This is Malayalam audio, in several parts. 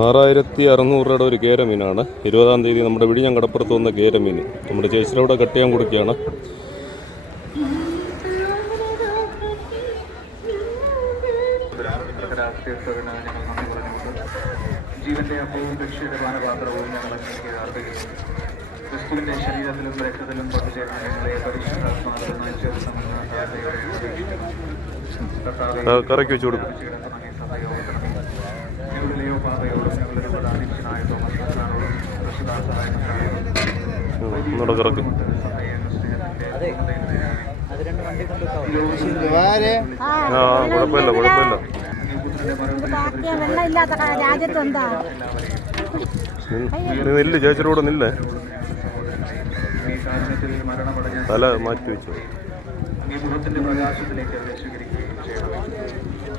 6600 രൂപയുടെ ഒരു കേരമീനാണ്. 20-ാം തീയതി നമ്മുടെ വിഴിഞ്ഞം കടപ്പുറത്ത് വന്ന കേരമീൻ നമ്മുടെ ചേച്ചിയുടെ കട്ട് ചെയ്യാൻ കൊടുക്കുകയാണ്. ജീവന്റെ അപ്പവും രക്ഷയുടെ പാനപാത്രവും ഞങ്ങൾ ക്രിസ്തുവിന്റെ ശരീരത്തിലും രക്തത്തിലും പങ്കുചേർന്ന ഞങ്ങളെ പരിശുദ്ധാത്മാവിൽ കറക്കി വെച്ചു കൊടുക്കും. ഞങ്ങളുടെയോ പാതയോടും ഞങ്ങളുടെ പ്രധാനിഷ്യനായ തോമസ്കാരോടും ഒന്നുകൂടെ കറക്കി. കുഴപ്പമില്ല കുഴപ്പമില്ല. നില്ല്, ചേച്ചിയുടെ നില്ലേ, തല മാറ്റി വെച്ചു. മുഖത്തിന്റെ പ്രകാശത്തിലേക്ക് അവരെ സ്വീകരിക്കുകയും ചെയ്യണം.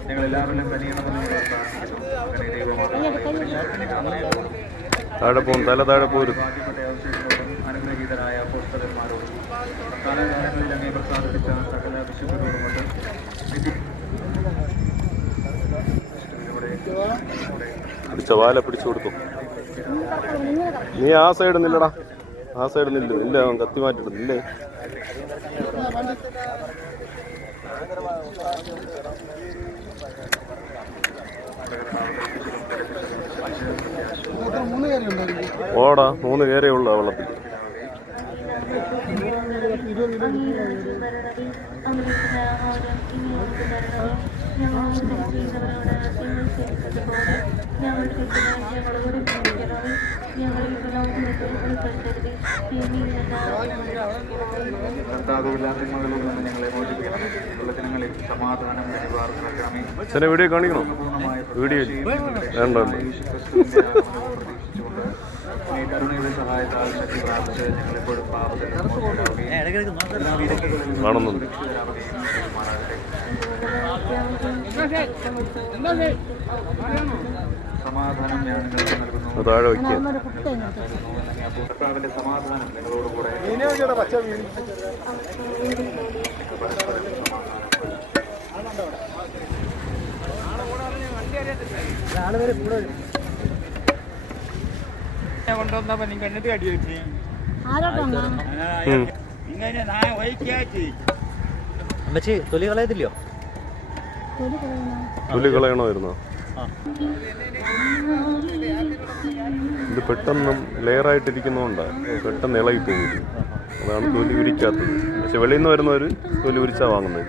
ഞങ്ങൾ എല്ലാവരിലും കഴിയണമെന്ന് താഴെ പോകും, തല താഴെ പോരും. അനുഗ്രഹീതരായ അപ്പോസ്തലന്മാരോടും കാലകാലങ്ങളിൽ അങ്ങേ പ്രസാദിപ്പിച്ച സകല വിശുദ്ധരോടുമുണ്ട് പിടിച്ച വാല പിടിച്ചു കൊടുക്കും. നീ ആ സൈഡ് നില്ലടാ, ആ സൈഡ് നില്ല. ഇല്ല, അവൻ കത്തി മാറ്റിടുന്നില്ലേ. ഓടാ, 3 കേരേ ഉള്ളു ആ വെള്ളത്തിൽ. വീഡിയോ കാണിക്കണം. വീഡിയോ വേണ്ട. കരുണയുടെ സഹായത്താൽ ശക്തി പ്രാപിച്ച് ഞങ്ങളെപ്പോഴും കാണുന്നുണ്ട്. സമാധാനം ഞാൻ നിങ്ങൾക്ക് നൽകുന്നു. താഴെ വയ്ക്കുക. കർത്താവിന്റെ സമാധാനം നിങ്ങളോടുകൂടെ. കൊണ്ടുവന്നപ്പോ നീ കണ്ടിട്ട് അടി വെച്ച് അമ്മച്ചി തൊലി കളയത്തില്ലയോ? തൊലി കളയണമായിരുന്നോ? ഇത് പെട്ടെന്ന് ലെയറായിട്ടിരിക്കുന്നതുകൊണ്ടാണ് പെട്ടെന്ന് ഇളകി പോകും. അതാണ് തൊലി ഉരിക്കാത്തത്. പക്ഷെ വെളിയിൽ നിന്ന് വരുന്നവർ തൊലി ഉരിച്ചാ വാങ്ങുന്നത്.